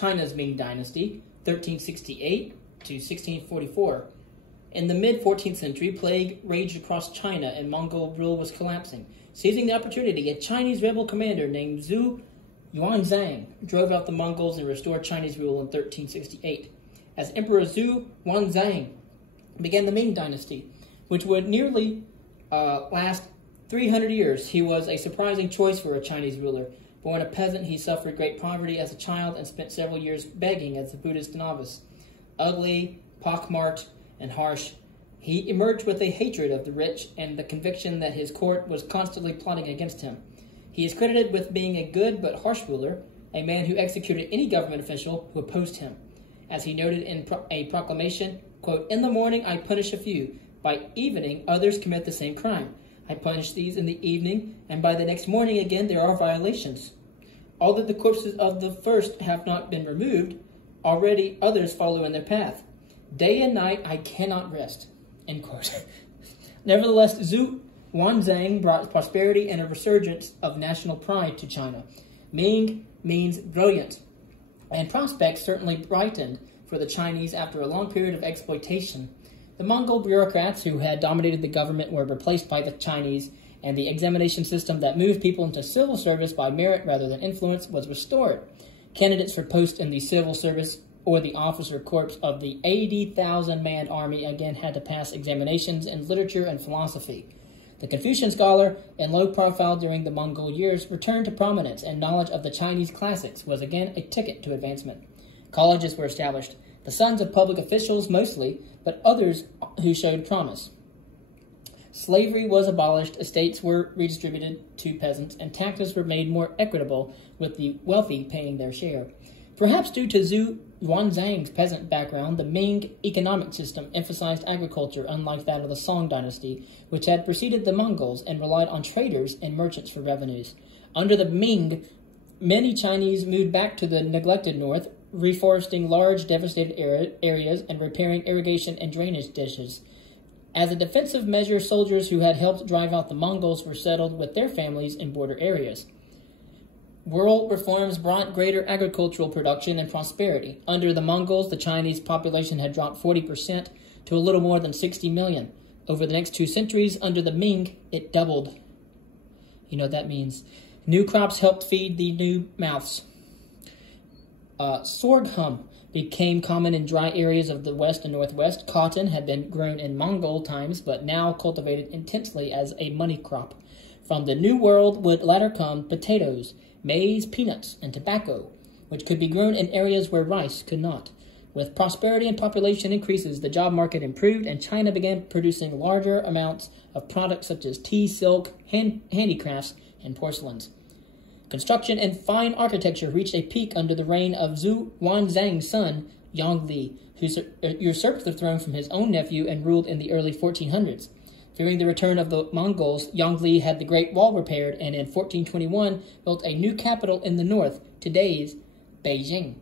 China's Ming Dynasty, 1368 to 1644. In the mid-14th century, plague raged across China and Mongol rule was collapsing. Seizing the opportunity, a Chinese rebel commander named Zhu Yuanzhang drove out the Mongols and restored Chinese rule in 1368. As Emperor Zhu Yuanzhang began the Ming Dynasty, which would nearly last 300 years. He was a surprising choice for a Chinese ruler. Born a peasant, he suffered great poverty as a child and spent several years begging as a Buddhist novice. Ugly, pockmarked, and harsh, he emerged with a hatred of the rich and the conviction that his court was constantly plotting against him. He is credited with being a good but harsh ruler, a man who executed any government official who opposed him. As he noted in a proclamation, quote, "In the morning I punish a few, by evening others commit the same crime. I punish these in the evening, and by the next morning again there are violations. Although the corpses of the first have not been removed, already others follow in their path. Day and night I cannot rest." End quote. Nevertheless, Zhu Yuanzhang brought prosperity and a resurgence of national pride to China. Ming means brilliant, and prospects certainly brightened for the Chinese after a long period of exploitation. The Mongol bureaucrats who had dominated the government were replaced by the Chinese, and the examination system that moved people into civil service by merit rather than influence was restored. Candidates for posts in the civil service or the officer corps of the 80,000-man army again had to pass examinations in literature and philosophy. The Confucian scholar, in low profile during the Mongol years, returned to prominence, and knowledge of the Chinese classics was again a ticket to advancement. Colleges were established, the sons of public officials mostly, but others who showed promise. Slavery was abolished, estates were redistributed to peasants, and taxes were made more equitable, with the wealthy paying their share. Perhaps due to Zhu Yuanzhang's peasant background, the Ming economic system emphasized agriculture, unlike that of the Song dynasty, which had preceded the Mongols and relied on traders and merchants for revenues. Under the Ming, many Chinese moved back to the neglected north, reforesting large, devastated areas and repairing irrigation and drainage ditches. As a defensive measure, soldiers who had helped drive out the Mongols were settled with their families in border areas. World reforms brought greater agricultural production and prosperity. Under the Mongols, the Chinese population had dropped 40% to a little more than 60 million. Over the next 2 centuries, under the Ming, it doubled. You know what that means. New crops helped feed the new mouths. Sorghum became common in dry areas of the west and northwest. Cotton had been grown in Mongol times, but now cultivated intensely as a money crop. From the New World would later come potatoes, maize, peanuts, and tobacco, which could be grown in areas where rice could not. With prosperity and population increases, the job market improved, and China began producing larger amounts of products such as tea, silk, handicrafts, and porcelains. Construction and fine architecture reached a peak under the reign of Zhu Yuanzhang's son, Yongle, who usurped the throne from his own nephew and ruled in the early 1400s. During the return of the Mongols, Yongle had the Great Wall repaired and in 1421 built a new capital in the north, today's Beijing.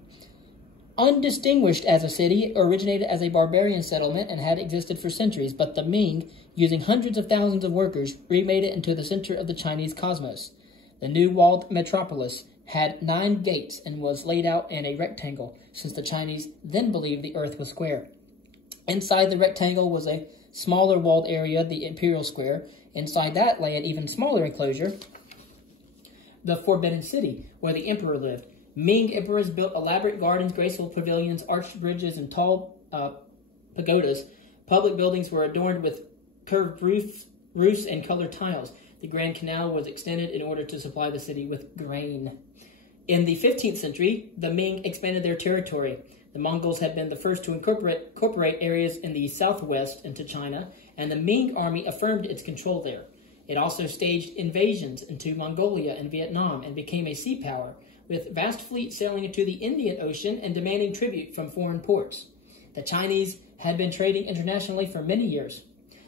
Undistinguished as a city, it originated as a barbarian settlement and had existed for centuries, but the Ming, using hundreds of thousands of workers, remade it into the center of the Chinese cosmos. The new walled metropolis had 9 gates and was laid out in a rectangle, since the Chinese then believed the earth was square. Inside the rectangle was a smaller walled area, the imperial square. Inside that lay an even smaller enclosure, the Forbidden City, where the emperor lived. Ming emperors built elaborate gardens, graceful pavilions, arched bridges, and tall pagodas. Public buildings were adorned with curved roofs and colored tiles. The Grand Canal was extended in order to supply the city with grain. In the 15th century, the Ming expanded their territory. The Mongols had been the first to incorporate areas in the southwest into China, and the Ming army affirmed its control there. It also staged invasions into Mongolia and Vietnam and became a sea power, with vast fleets sailing into the Indian Ocean and demanding tribute from foreign ports. The Chinese had been trading internationally for many years.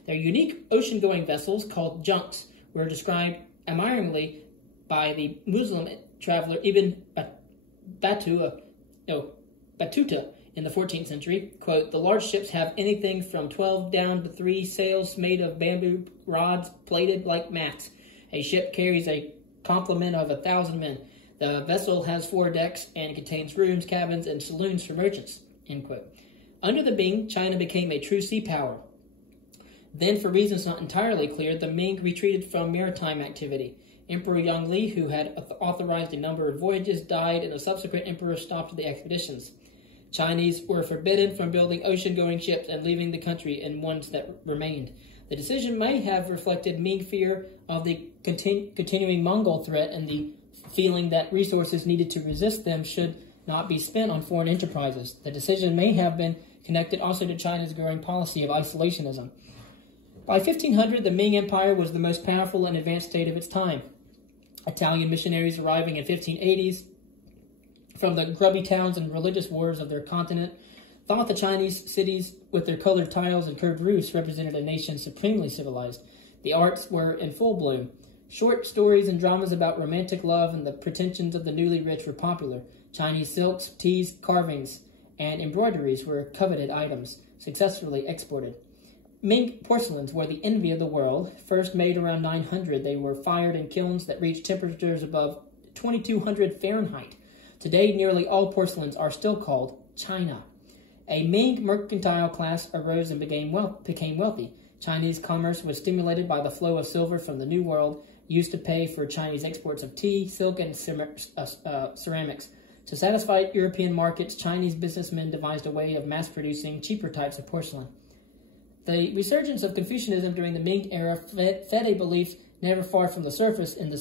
Their unique ocean-going vessels, called junks, were described admiringly by the Muslim traveler Ibn Battuta in the 14th century. Quote, "The large ships have anything from 12 down to 3 sails made of bamboo rods plated like mats. A ship carries a complement of 1,000 men. The vessel has 4 decks and contains rooms, cabins, and saloons for merchants." End quote. Under the Ming, China became a true sea power. Then, for reasons not entirely clear, the Ming retreated from maritime activity. Emperor Yongle, who had authorized a number of voyages, died, and a subsequent emperor stopped the expeditions. Chinese were forbidden from building ocean-going ships and leaving the country in ones that remained. The decision may have reflected Ming fear of the continuing Mongol threat and the feeling that resources needed to resist them should not be spent on foreign enterprises. The decision may have been connected also to China's growing policy of isolationism. By 1500, the Ming Empire was the most powerful and advanced state of its time. Italian missionaries arriving in 1580s from the grubby towns and religious wars of their continent thought the Chinese cities with their colored tiles and curved roofs represented a nation supremely civilized. The arts were in full bloom. Short stories and dramas about romantic love and the pretensions of the newly rich were popular. Chinese silks, teas, carvings, and embroideries were coveted items, successfully exported. Ming porcelains were the envy of the world. First made around 900, they were fired in kilns that reached temperatures above 2200 Fahrenheit. Today, nearly all porcelains are still called China. A Ming mercantile class arose and became wealthy. Chinese commerce was stimulated by the flow of silver from the New World, used to pay for Chinese exports of tea, silk, and ceramics. To satisfy European markets, Chinese businessmen devised a way of mass-producing cheaper types of porcelain. The resurgence of Confucianism during the Ming era fed a belief never far from the surface in the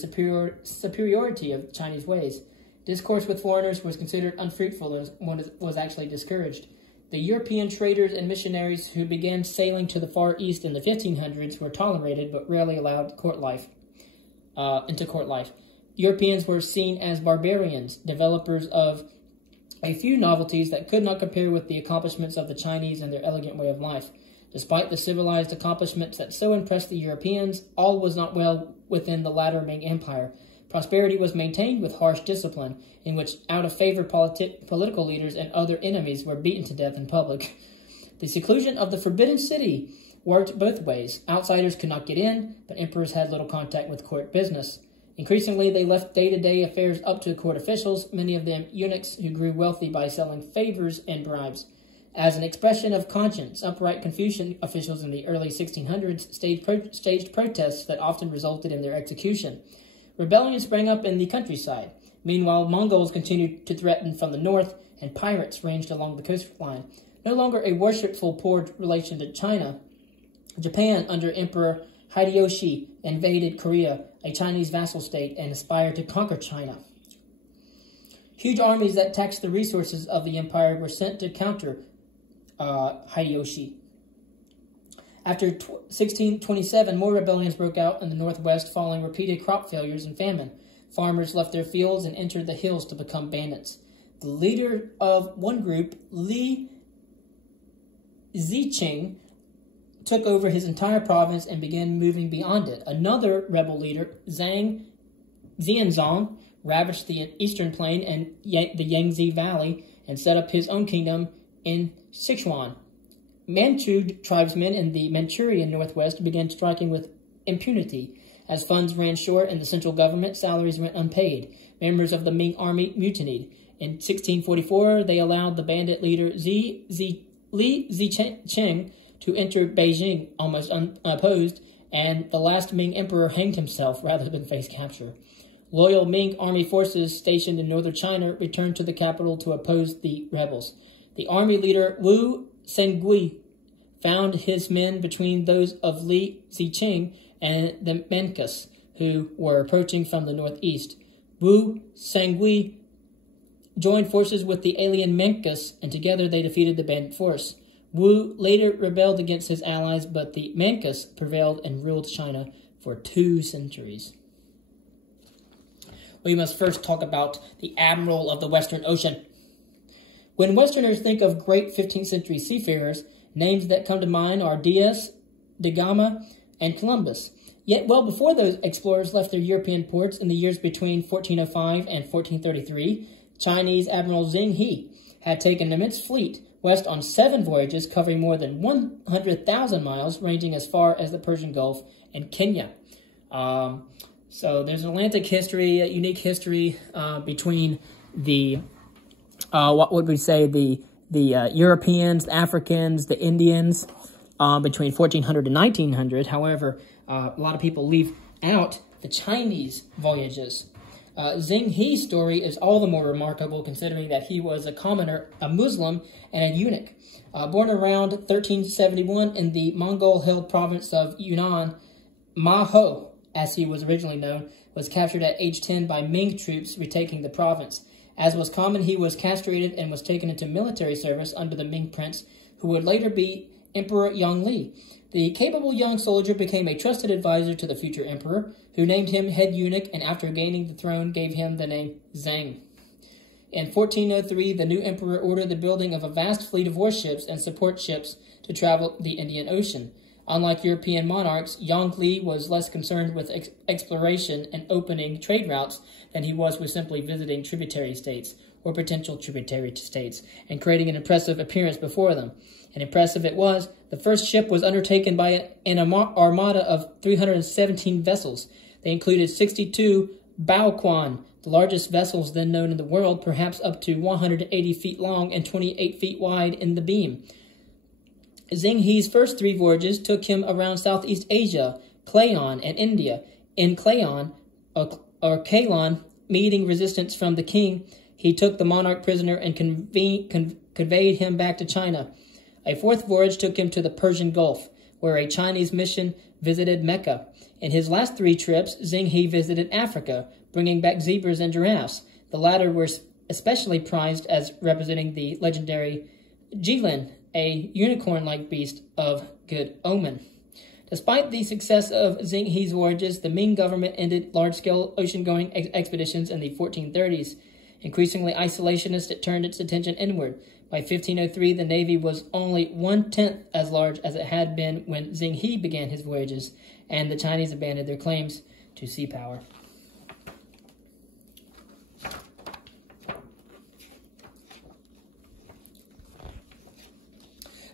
superiority of Chinese ways. Discourse with foreigners was considered unfruitful and was actually discouraged. The European traders and missionaries who began sailing to the Far East in the 1500s were tolerated but rarely allowed into court life. Europeans were seen as barbarians, developers of a few novelties that could not compare with the accomplishments of the Chinese and their elegant way of life. Despite the civilized accomplishments that so impressed the Europeans, all was not well within the latter Ming Empire. Prosperity was maintained with harsh discipline, in which out-of-favor political leaders and other enemies were beaten to death in public. The seclusion of the Forbidden City worked both ways. Outsiders could not get in, but emperors had little contact with court business. Increasingly, they left day-to-day affairs up to court officials, many of them eunuchs who grew wealthy by selling favors and bribes. As an expression of conscience, upright Confucian officials in the early 1600s staged protests that often resulted in their execution. Rebellions sprang up in the countryside. Meanwhile, Mongols continued to threaten from the north, and pirates ranged along the coastline. No longer a worshipful poor relation to China, Japan, under Emperor Hideyoshi, invaded Korea, a Chinese vassal state, and aspired to conquer China. Huge armies that taxed the resources of the empire were sent to counter Hideyoshi. After 1627, more rebellions broke out in the northwest following repeated crop failures and famine. Farmers left their fields and entered the hills to become bandits. The leader of one group, Li Ziqing, took over his entire province and began moving beyond it. Another rebel leader, Xianzong, ravaged the eastern plain and the Yangtze Valley and set up his own kingdom in Sichuan. Manchu tribesmen in the Manchurian northwest began striking with impunity. As funds ran short in the central government, salaries went unpaid. Members of the Ming army mutinied. In 1644, they allowed the bandit leader Li Zicheng to enter Beijing almost unopposed, and the last Ming emperor hanged himself rather than face capture. Loyal Ming army forces stationed in northern China returned to the capital to oppose the rebels. The army leader Wu Sengui found his men between those of Li Zicheng and the Mencus, who were approaching from the northeast. Wu Sengui joined forces with the alien Mencus, and together they defeated the bandit force. Wu later rebelled against his allies, but the Mencus prevailed and ruled China for 2 centuries. We must first talk about the Admiral of the Western Ocean. When Westerners think of great 15th century seafarers, names that come to mind are Diaz, da Gama, and Columbus. Yet well before those explorers left their European ports in the years between 1405 and 1433, Chinese Admiral Zheng He had taken an immense fleet west on 7 voyages covering more than 100,000 miles, ranging as far as the Persian Gulf and Kenya. So there's Atlantic history, a unique history between the, what would we say, the Europeans, the Africans, the Indians, between 1400 and 1900. However, a lot of people leave out the Chinese voyages. Xing He's story is all the more remarkable considering that he was a commoner, a Muslim, and a eunuch. Born around 1371 in the Mongol-held province of Yunnan, Ma Ho, as he was originally known, was captured at age 10 by Ming troops retaking the province. As was common, he was castrated and was taken into military service under the Ming prince, who would later be Emperor Yongle. The capable young soldier became a trusted advisor to the future emperor, who named him head eunuch and after gaining the throne gave him the name Zheng. In 1403, the new emperor ordered the building of a vast fleet of warships and support ships to travel the Indian Ocean. Unlike European monarchs, Yongle was less concerned with exploration and opening trade routes than he was with simply visiting tributary states or potential tributary states and creating an impressive appearance before them. And impressive it was. The first ship was undertaken by an armada of 317 vessels. They included 62 baoquan, the largest vessels then known in the world, perhaps up to 180 feet long and 28 feet wide in the beam. Xing He's first 3 voyages took him around Southeast Asia, Ceylon, and India. In Ceylon, or Ceylon, meeting resistance from the king, he took the monarch prisoner and conveyed him back to China. A 4th voyage took him to the Persian Gulf, where a Chinese mission visited Mecca. In his last 3 trips, Xing He visited Africa, bringing back zebras and giraffes. The latter were especially prized as representing the legendary Jilin, a unicorn-like beast of good omen. Despite the success of Xing He's voyages, the Ming government ended large-scale ocean-going expeditions in the 1430s. Increasingly isolationist, it turned its attention inward. By 1503, the Navy was only 1/10 as large as it had been when Xing He began his voyages, and the Chinese abandoned their claims to sea power.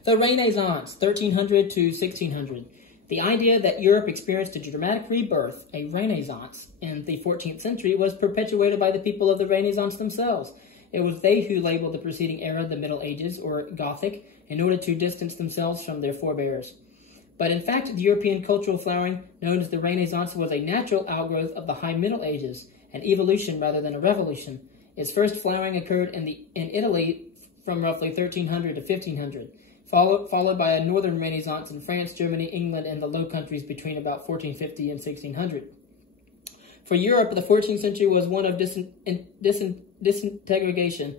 The Renaissance, 1300 to 1600. The idea that Europe experienced a dramatic rebirth, a Renaissance, in the 14th century was perpetuated by the people of the Renaissance themselves. It was they who labeled the preceding era the Middle Ages, or Gothic, in order to distance themselves from their forebears. But in fact, the European cultural flowering, known as the Renaissance, was a natural outgrowth of the High Middle Ages, an evolution rather than a revolution. Its first flowering occurred in Italy from roughly 1300 to 1500. Followed by a northern Renaissance in France, Germany, England, and the Low Countries between about 1450 and 1600. For Europe, the 14th century was one of disintegration.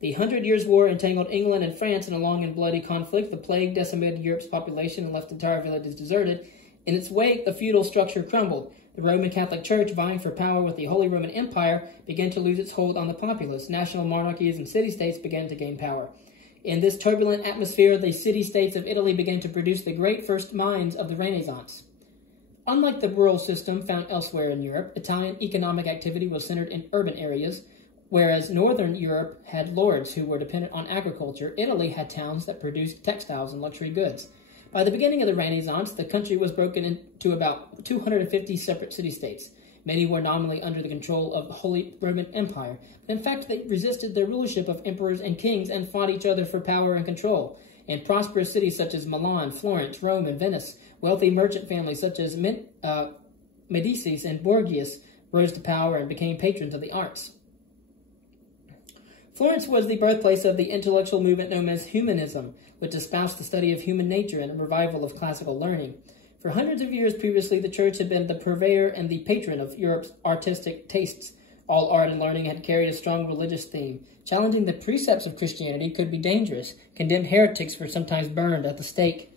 The 100 Years' War entangled England and France in a long and bloody conflict. The plague decimated Europe's population and left entire villages deserted. In its wake, the feudal structure crumbled. The Roman Catholic Church, vying for power with the Holy Roman Empire, began to lose its hold on the populace. National monarchies and city-states began to gain power. In this turbulent atmosphere, the city-states of Italy began to produce the great first minds of the Renaissance. Unlike the rural system found elsewhere in Europe, Italian economic activity was centered in urban areas, whereas Northern Europe had lords who were dependent on agriculture. Italy had towns that produced textiles and luxury goods. By the beginning of the Renaissance, the country was broken into about 250 separate city-states. Many were nominally under the control of the Holy Roman Empire, but in fact they resisted the rulership of emperors and kings and fought each other for power and control. In prosperous cities such as Milan, Florence, Rome, and Venice, wealthy merchant families such as Medicis and Borgias rose to power and became patrons of the arts. Florence was the birthplace of the intellectual movement known as humanism, which espoused the study of human nature and a revival of classical learning. For hundreds of years previously, the church had been the purveyor and the patron of Europe's artistic tastes. All art and learning had carried a strong religious theme. Challenging the precepts of Christianity could be dangerous. Condemned heretics were sometimes burned at the stake.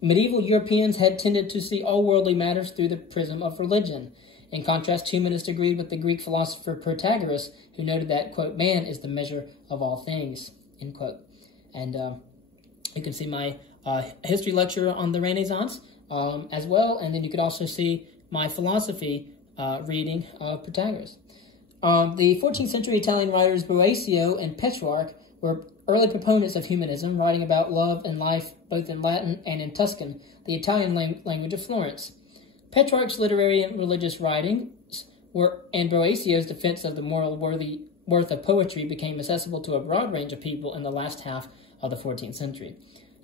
Medieval Europeans had tended to see all worldly matters through the prism of religion. In contrast, humanists agreed with the Greek philosopher Protagoras, who noted that, quote, man is the measure of all things, end quote. And you can see my history lecture on the Renaissance as well, and then you could also see my philosophy reading of Protagoras. The 14th century Italian writers Boeocio and Petrarch were early proponents of humanism, writing about love and life both in Latin and in Tuscan, the Italian language of Florence. Petrarch's literary and religious writings and Boeticio's defense of the moral worth of poetry became accessible to a broad range of people in the last half of the 14th century.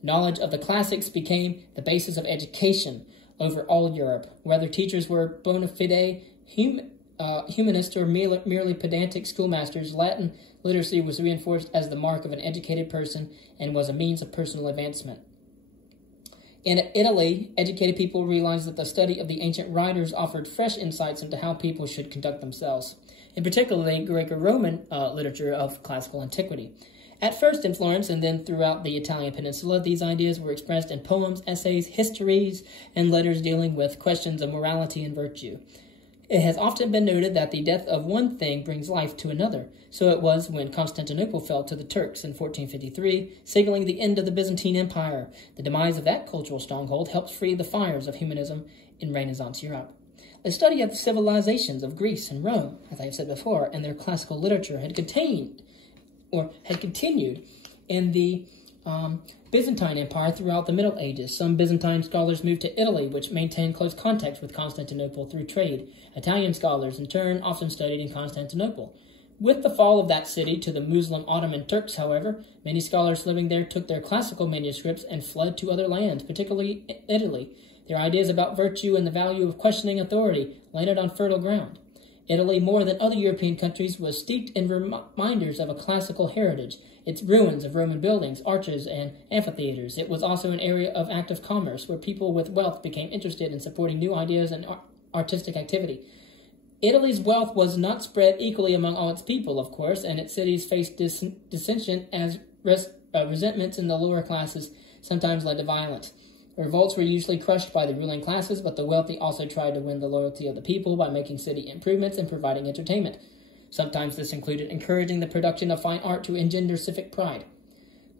Knowledge of the classics became the basis of education over all Europe. Whether teachers were bona fide humanists or merely pedantic schoolmasters, Latin literacy was reinforced as the mark of an educated person and was a means of personal advancement. In Italy, educated people realized that the study of the ancient writers offered fresh insights into how people should conduct themselves, in particular Greco-Roman literature of classical antiquity. At first in Florence and then throughout the Italian peninsula, these ideas were expressed in poems, essays, histories, and letters dealing with questions of morality and virtue. It has often been noted that the death of one thing brings life to another. So it was when Constantinople fell to the Turks in 1453, signaling the end of the Byzantine Empire. The demise of that cultural stronghold helped free the fires of humanism in Renaissance Europe. The study of the civilizations of Greece and Rome, as I have said before, and their classical literature had continued in the Byzantine Empire throughout the Middle Ages. Some Byzantine scholars moved to Italy, which maintained close contacts with Constantinople through trade. Italian scholars, in turn, often studied in Constantinople. With the fall of that city to the Muslim Ottoman Turks, however, many scholars living there took their classical manuscripts and fled to other lands, particularly Italy. Their ideas about virtue and the value of questioning authority landed on fertile ground. Italy, more than other European countries, was steeped in reminders of a classical heritage, its ruins of Roman buildings, arches, and amphitheaters. It was also an area of active commerce, where people with wealth became interested in supporting new ideas and artistic activity. Italy's wealth was not spread equally among all its people, of course, and its cities faced dissension as resentments in the lower classes sometimes led to violence. Revolts were usually crushed by the ruling classes, but the wealthy also tried to win the loyalty of the people by making city improvements and providing entertainment. Sometimes this included encouraging the production of fine art to engender civic pride.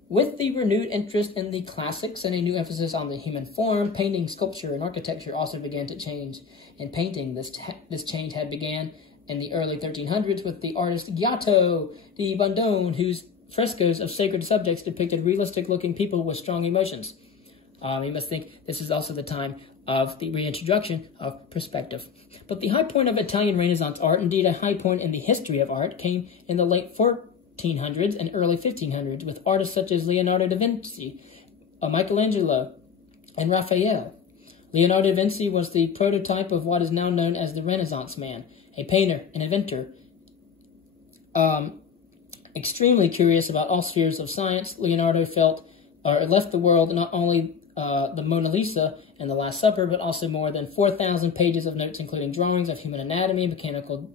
With the renewed interest in the classics and a new emphasis on the human form, painting, sculpture, and architecture also began to change. In painting, this change had began in the early 1300s with the artist Giotto di Bondone, whose frescoes of sacred subjects depicted realistic-looking people with strong emotions. You must think this is also the time of the reintroduction of perspective. But the high point of Italian Renaissance art, indeed a high point in the history of art, came in the late 1400s and early 1500s with artists such as Leonardo da Vinci, Michelangelo, and Raphael. Leonardo da Vinci was the prototype of what is now known as the Renaissance man, a painter and inventor. Extremely curious about all spheres of science, Leonardo left the world not only the Mona Lisa and the Last Supper, but also more than 4,000 pages of notes, including drawings of human anatomy, mechanical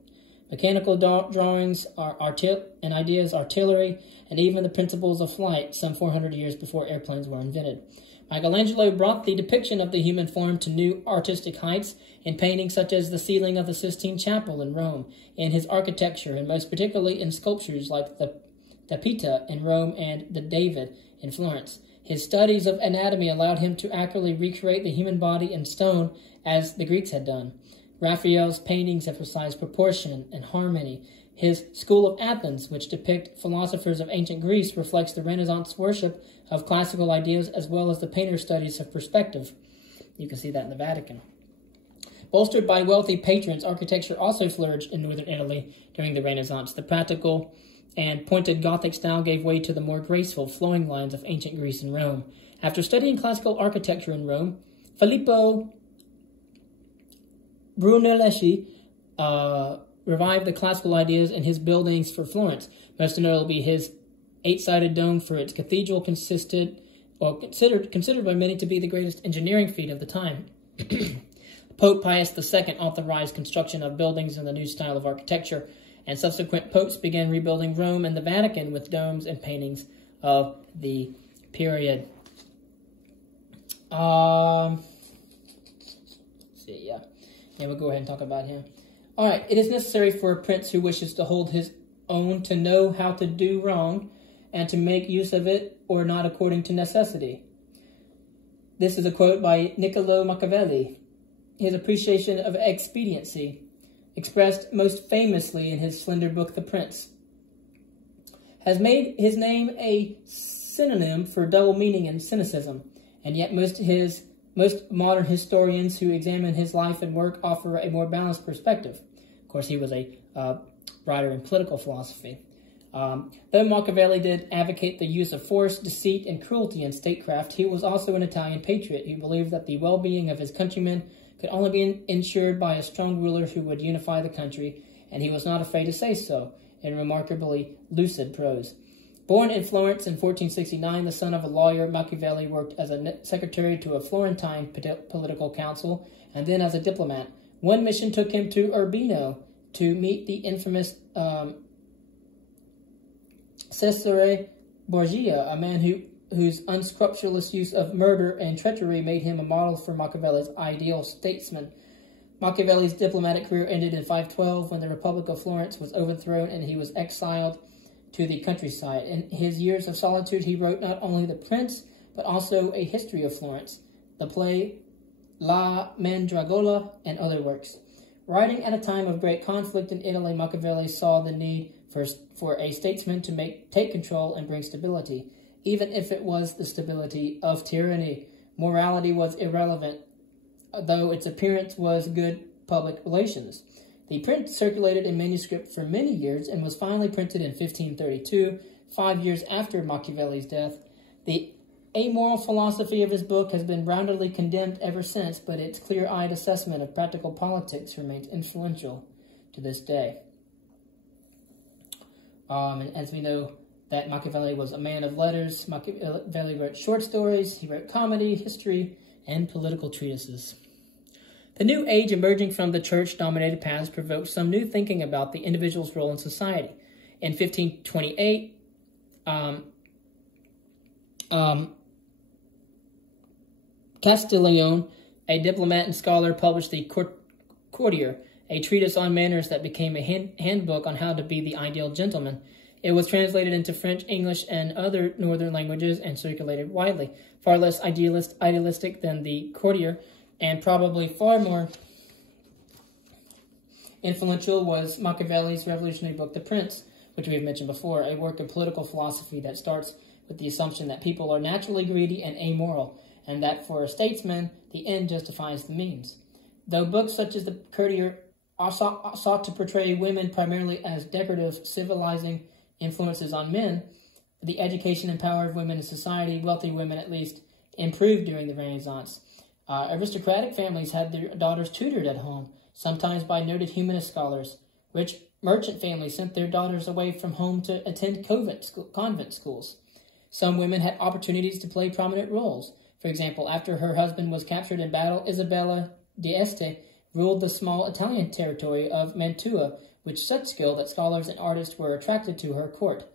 drawings, and ideas, artillery, and even the principles of flight, some 400 years before airplanes were invented. Michelangelo brought the depiction of the human form to new artistic heights in paintings such as the ceiling of the Sistine Chapel in Rome, in his architecture, and most particularly in sculptures like the Pietà in Rome and the David in Florence. His studies of anatomy allowed him to accurately recreate the human body in stone as the Greeks had done. Raphael's paintings emphasize proportion and harmony. His School of Athens, which depict philosophers of ancient Greece, reflects the Renaissance worship of classical ideas as well as the painter's studies of perspective. You can see that in the Vatican. Bolstered by wealthy patrons, architecture also flourished in northern Italy during the Renaissance. The practical and pointed Gothic style gave way to the more graceful, flowing lines of ancient Greece and Rome. After studying classical architecture in Rome, Filippo Brunelleschi revived the classical ideas in his buildings for Florence. Most notably, his eight-sided dome for its cathedral considered by many to be the greatest engineering feat of the time. Pope Pius II authorized construction of buildings in the new style of architecture, and subsequent popes began rebuilding Rome and the Vatican with domes and paintings of the period. We'll go ahead and talk about him. All right, it is necessary for a prince who wishes to hold his own to know how to do wrong and to make use of it or not according to necessity. This is a quote by Niccolo Machiavelli. His appreciation of expediency, expressed most famously in his slender book, The Prince, has made his name a synonym for double meaning and cynicism, and yet most of his Most modern historians who examine his life and work offer a more balanced perspective. Of course, he was a writer in political philosophy. Though Machiavelli did advocate the use of force, deceit, and cruelty in statecraft, he was also an Italian patriot who believed that the well-being of his countrymen could only be ensured by a strong ruler who would unify the country, and he was not afraid to say so in remarkably lucid prose. Born in Florence in 1469, the son of a lawyer, Machiavelli worked as a secretary to a Florentine political council and then as a diplomat. One mission took him to Urbino to meet the infamous Cesare Borgia, a man whose unscrupulous use of murder and treachery made him a model for Machiavelli's ideal statesman. Machiavelli's diplomatic career ended in 512 when the Republic of Florence was overthrown and he was exiled to the countryside. In his years of solitude, he wrote not only The Prince, but also a history of Florence, the play La Mandragola, and other works. Writing at a time of great conflict in Italy, Machiavelli saw the need for a statesman to take control and bring stability, even if it was the stability of tyranny. Morality was irrelevant, though its appearance was good public relations. The print circulated in manuscript for many years and was finally printed in 1532, 5 years after Machiavelli's death. The amoral philosophy of his book has been roundly condemned ever since, but its clear-eyed assessment of practical politics remains influential to this day. And as we know, that Machiavelli was a man of letters. Machiavelli wrote short stories, he wrote comedy, history, and political treatises. The new age emerging from the church-dominated past provoked some new thinking about the individual's role in society. In 1528, Castiglione, a diplomat and scholar, published the Courtier, a treatise on manners that became a handbook on how to be the ideal gentleman. It was translated into French, English, and other northern languages and circulated widely. Far less idealistic than the Courtier, and probably far more influential was Machiavelli's revolutionary book, The Prince, which we have mentioned before, a work of political philosophy that starts with the assumption that people are naturally greedy and amoral, and that for a statesman, the end justifies the means. Though books such as The Courtier sought to portray women primarily as decorative, civilizing influences on men, the education and power of women in society, wealthy women at least, improved during the Renaissance. Aristocratic families had their daughters tutored at home, sometimes by noted humanist scholars. Rich merchant families sent their daughters away from home to attend convent schools. Some women had opportunities to play prominent roles. For example, after her husband was captured in battle, Isabella d'Este ruled the small Italian territory of Mantua with such skill that scholars and artists were attracted to her court.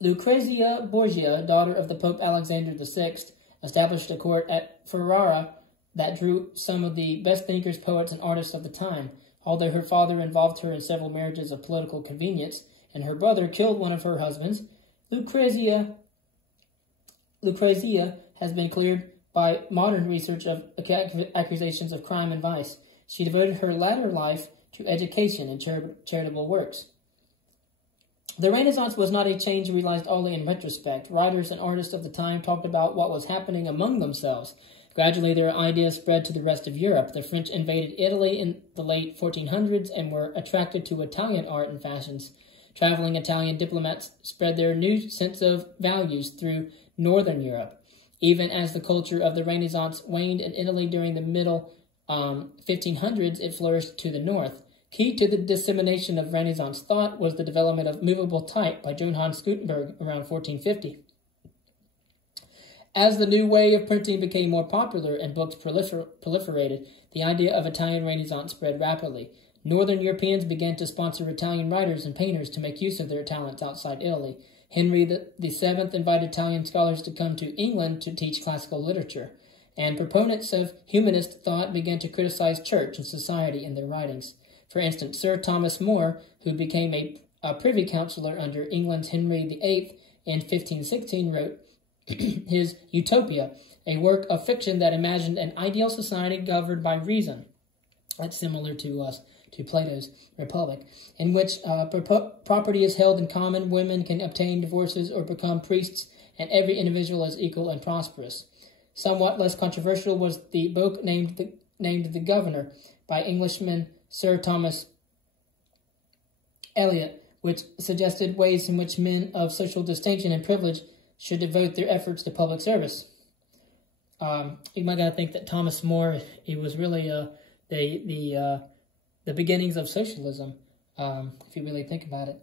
Lucrezia Borgia, daughter of the Pope Alexander VI, established a court at Ferrara that drew some of the best thinkers, poets, and artists of the time. Although her father involved her in several marriages of political convenience, and her brother killed one of her husbands, Lucrezia has been cleared by modern research of accusations of crime and vice. She devoted her latter life to education and charitable works. The Renaissance was not a change realized only in retrospect. Writers and artists of the time talked about what was happening among themselves. Gradually, their ideas spread to the rest of Europe. The French invaded Italy in the late 1400s and were attracted to Italian art and fashions. Traveling Italian diplomats spread their new sense of values through northern Europe. Even as the culture of the Renaissance waned in Italy during the middle 1500s, it flourished to the north. Key to the dissemination of Renaissance thought was the development of movable type by Johannes Gutenberg around 1450. As the new way of printing became more popular and books proliferated, the idea of Italian Renaissance spread rapidly. Northern Europeans began to sponsor Italian writers and painters to make use of their talents outside Italy. Henry VII invited Italian scholars to come to England to teach classical literature, and proponents of humanist thought began to criticize church and society in their writings. For instance, Sir Thomas More, who became a privy councillor under England's Henry VIII in 1516, wrote his Utopia, a work of fiction that imagined an ideal society governed by reason. That's similar to Plato's Republic, in which property is held in common, women can obtain divorces or become priests, and every individual is equal and prosperous. Somewhat less controversial was the book named The Governor by Englishman Sir Thomas Eliot, which suggested ways in which men of social distinction and privilege should devote their efforts to public service. You might gotta think that Thomas More, he was really the beginnings of socialism, if you really think about it.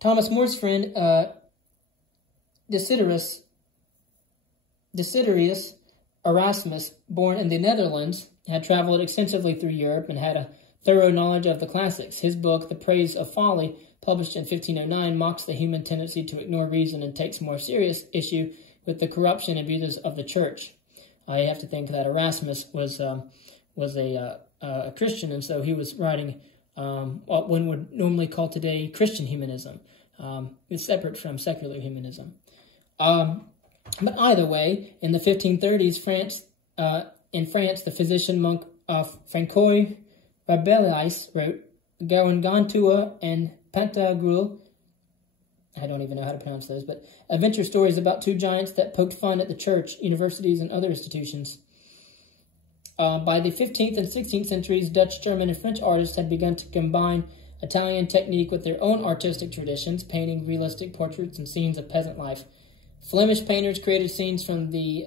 Thomas More's friend Desiderius Erasmus, born in the Netherlands, had traveled extensively through Europe and had a thorough knowledge of the classics. His book, The Praise of Folly, published in 1509, mocks the human tendency to ignore reason and takes more serious issue with the corruption and abuses of the church. You have to think that Erasmus was a Christian, and so he was writing what one would normally call today Christian humanism. It's separate from secular humanism. But either way, in the 1530s, in France, the physician monk Francois Rabelais wrote Gargantua and Pantagruel, I don't even know how to pronounce those, but adventure stories about two giants that poked fun at the church, universities, and other institutions. By the 15th and 16th centuries, Dutch, German, and French artists had begun to combine Italian technique with their own artistic traditions, painting realistic portraits and scenes of peasant life. Flemish painters created scenes from the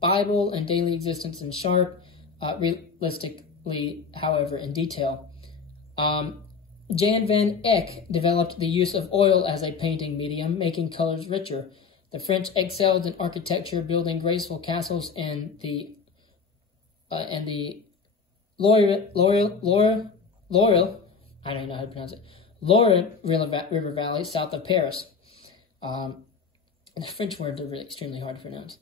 Bible and daily existence in sharp, realistically, however, in detail. Jan van Eyck developed the use of oil as a painting medium, making colors richer. The French excelled in architecture, building graceful castles in the Loire, I don't know how to pronounce it, Loire River Valley, south of Paris. The French words are really extremely hard to pronounce.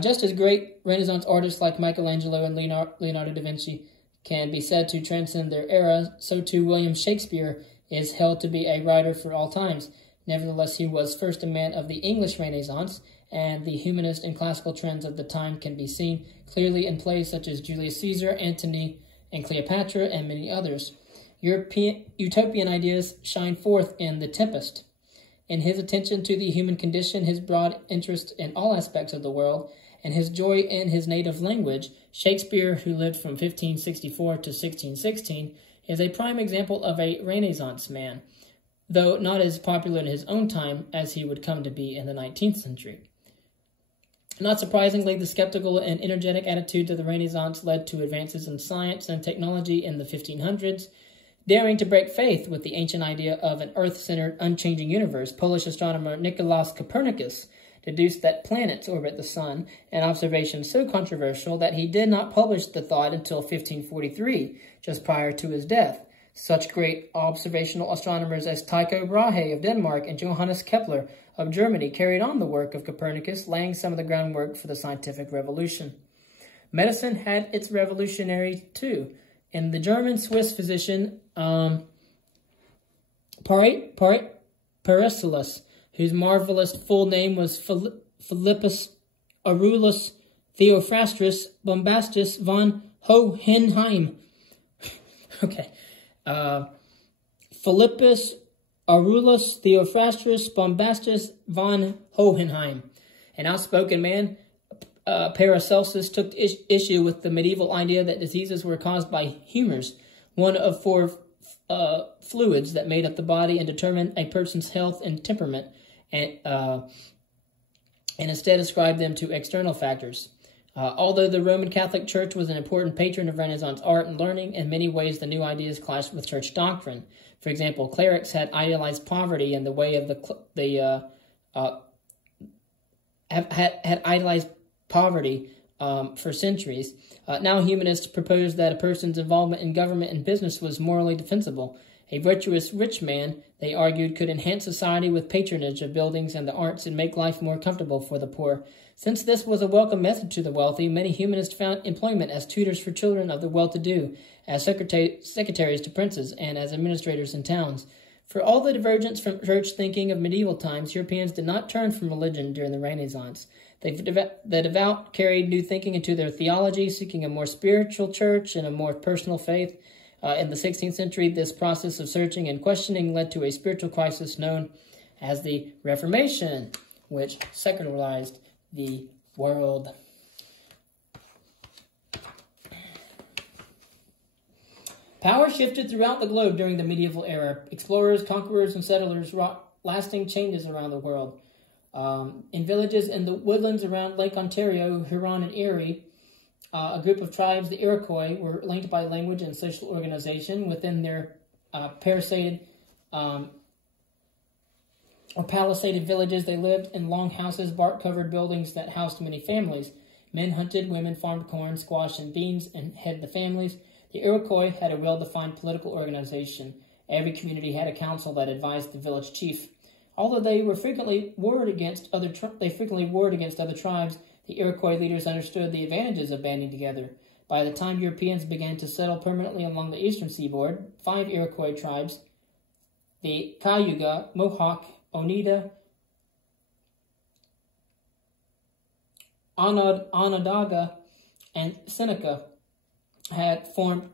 Just as great Renaissance artists like Michelangelo and Leonardo da Vinci can be said to transcend their era, so too William Shakespeare is held to be a writer for all times. Nevertheless, he was first a man of the English Renaissance, and the humanist and classical trends of the time can be seen clearly in plays such as Julius Caesar, Antony, and Cleopatra, and many others. Utopian ideas shine forth in The Tempest. In his attention to the human condition, his broad interest in all aspects of the world, and his joy in his native language, Shakespeare, who lived from 1564 to 1616, is a prime example of a Renaissance man, though not as popular in his own time as he would come to be in the 19th century. Not surprisingly, the skeptical and energetic attitude of the Renaissance led to advances in science and technology in the 1500s. Daring to break faith with the ancient idea of an Earth-centered, unchanging universe, Polish astronomer Nicolaus Copernicus deduced that planets orbit the sun, an observation so controversial that he did not publish the thought until 1543, just prior to his death. Such great observational astronomers as Tycho Brahe of Denmark and Johannes Kepler of Germany carried on the work of Copernicus, laying some of the groundwork for the scientific revolution. Medicine had its revolutionary too. In the German-Swiss physician Paracelsus, whose marvelous full name was Philippus Aurelius Theophrastus Bombastus von Hohenheim. Okay. Philippus Aurelius Theophrastus Bombastus von Hohenheim. An outspoken man, Paracelsus took issue with the medieval idea that diseases were caused by humors, one of four fluids that made up the body and determined a person's health and temperament, and instead ascribed them to external factors. Although the Roman Catholic Church was an important patron of Renaissance art and learning, in many ways the new ideas clashed with church doctrine. For example, clerics had idealized poverty in the way of had idealized poverty for centuries. Now humanists proposed that a person's involvement in government and business was morally defensible. A virtuous rich man, they argued, could enhance society with patronage of buildings and the arts and make life more comfortable for the poor. Since this was a welcome message to the wealthy, many humanists found employment as tutors for children of the well-to-do, as secretaries to princes, and as administrators in towns. For all the divergence from church thinking of medieval times, Europeans did not turn from religion during the Renaissance. The devout carried new thinking into their theology, seeking a more spiritual church and a more personal faith. In the 16th century, this process of searching and questioning led to a spiritual crisis known as the Reformation, which secularized the world. Power shifted throughout the globe during the medieval era. Explorers, conquerors, and settlers wrought lasting changes around the world. In villages in the woodlands around Lake Ontario, Huron, and Erie, a group of tribes, the Iroquois, were linked by language and social organization. Within their palisaded villages, they lived in long houses, bark-covered buildings that housed many families. Men hunted, women farmed corn, squash, and beans, and headed the families. The Iroquois had a well-defined political organization. Every community had a council that advised the village chief. Although they frequently warred against other tribes, the Iroquois leaders understood the advantages of banding together. By the time Europeans began to settle permanently along the eastern seaboard, 5 Iroquois tribes, the Cayuga, Mohawk, Oneida, Onondaga, and Seneca, had formed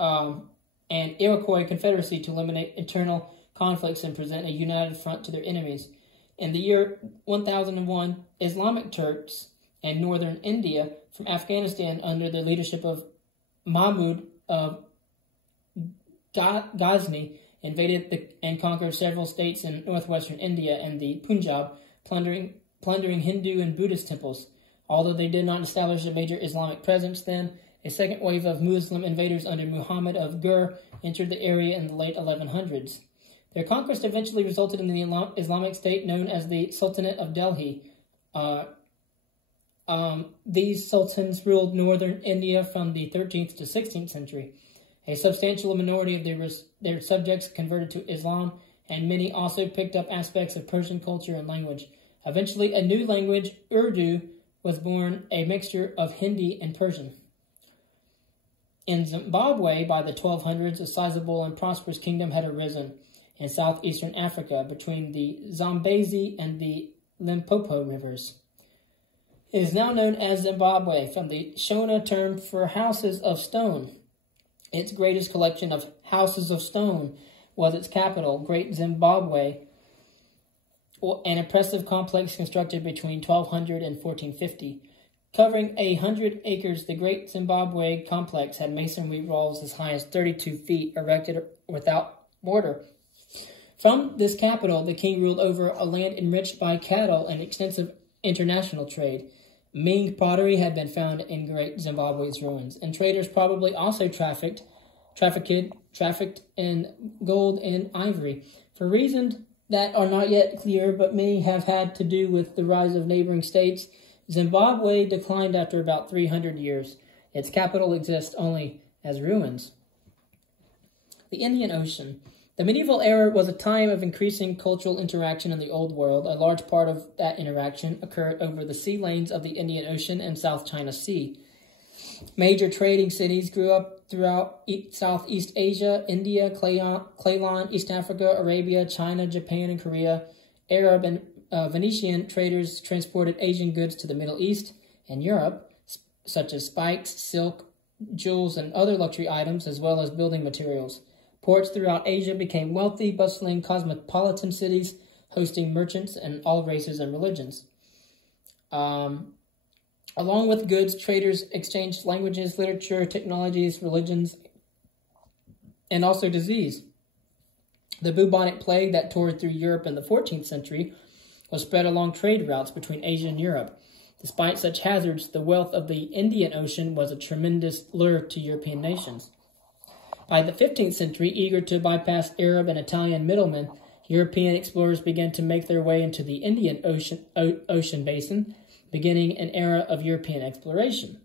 an Iroquois confederacy to eliminate internal conflicts and present a united front to their enemies. In the year 1001, Islamic Turks and northern India from Afghanistan under the leadership of Mahmud of Ghazni invaded and conquered several states in northwestern India and the Punjab, plundering Hindu and Buddhist temples. Although they did not establish a major Islamic presence then, a second wave of Muslim invaders under Muhammad of Gur entered the area in the late 1100s. Their conquest eventually resulted in the Islamic State known as the Sultanate of Delhi. These sultans ruled northern India from the 13th to 16th century. A substantial minority of their subjects converted to Islam, and many also picked up aspects of Persian culture and language. Eventually, a new language, Urdu, was born, a mixture of Hindi and Persian. In Zimbabwe, by the 1200s, a sizable and prosperous kingdom had arisen in southeastern Africa between the Zambezi and the Limpopo rivers. It is now known as Zimbabwe, from the Shona term for houses of stone. Its greatest collection of houses of stone was its capital, Great Zimbabwe, an impressive complex constructed between 1200 and 1450. Covering 100 acres, the Great Zimbabwe complex had masonry walls as high as 32 feet erected without mortar. From this capital, the king ruled over a land enriched by cattle and extensive international trade. Ming pottery had been found in Great Zimbabwe's ruins, and traders probably also trafficked in gold and ivory. For reasons that are not yet clear, but may have had to do with the rise of neighboring states, Zimbabwe declined after about 300 years. Its capital exists only as ruins. The Indian Ocean. The medieval era was a time of increasing cultural interaction in the Old World. A large part of that interaction occurred over the sea lanes of the Indian Ocean and South China Sea. Major trading cities grew up throughout Southeast Asia, India, Ceylon, East Africa, Arabia, China, Japan, and Korea. Arab and Venetian traders transported Asian goods to the Middle East and Europe, such as spikes, silk, jewels, and other luxury items, as well as building materials. Ports throughout Asia became wealthy, bustling, cosmopolitan cities, hosting merchants and all races and religions. Along with goods, traders exchanged languages, literature, technologies, religions, and also disease. The bubonic plague that tore through Europe in the 14th century was spread along trade routes between Asia and Europe. Despite such hazards, the wealth of the Indian Ocean was a tremendous lure to European nations. By the 15th century, eager to bypass Arab and Italian middlemen, European explorers began to make their way into the Indian Ocean basin, beginning an era of European exploration.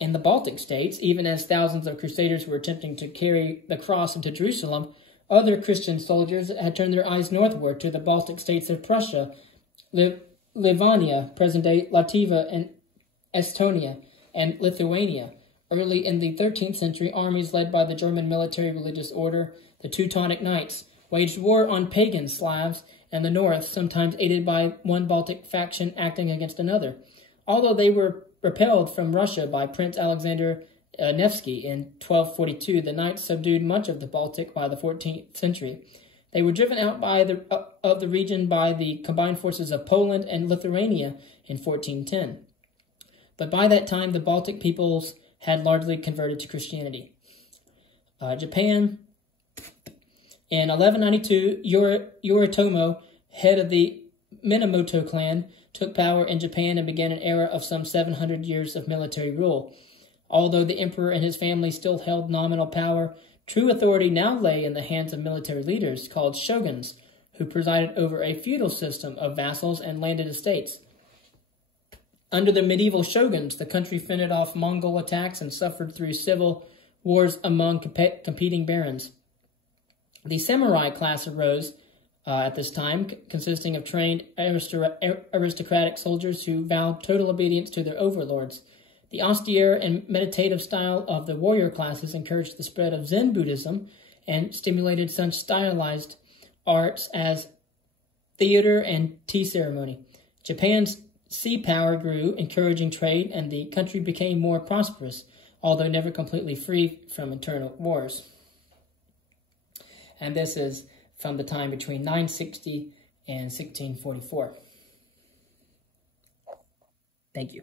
In the Baltic states, even as thousands of crusaders were attempting to carry the cross into Jerusalem, other Christian soldiers had turned their eyes northward to the Baltic states of Prussia, Livonia, present-day Latvia and Estonia, and Lithuania. Early in the 13th century, armies led by the German military religious order, the Teutonic Knights, waged war on pagan Slavs in the north, sometimes aided by one Baltic faction acting against another. Although they were repelled from Russia by Prince Alexander Nevsky in 1242, the Knights subdued much of the Baltic by the 14th century. They were driven out of the region by the combined forces of Poland and Lithuania in 1410. But by that time, the Baltic peoples had largely converted to Christianity. Japan, in 1192, Yoritomo, head of the Minamoto clan, took power in Japan and began an era of some 700 years of military rule. Although the emperor and his family still held nominal power, true authority now lay in the hands of military leaders called shoguns, who presided over a feudal system of vassals and landed estates. Under the medieval shoguns, the country fended off Mongol attacks and suffered through civil wars among competing barons. The samurai class arose at this time, consisting of trained aristocratic soldiers who vowed total obedience to their overlords. The austere and meditative style of the warrior classes encouraged the spread of Zen Buddhism and stimulated such stylized arts as theater and tea ceremony. Japan's sea power grew, encouraging trade, and the country became more prosperous, although never completely free from internal wars. And this is from the time between 960 and 1644. Thank you.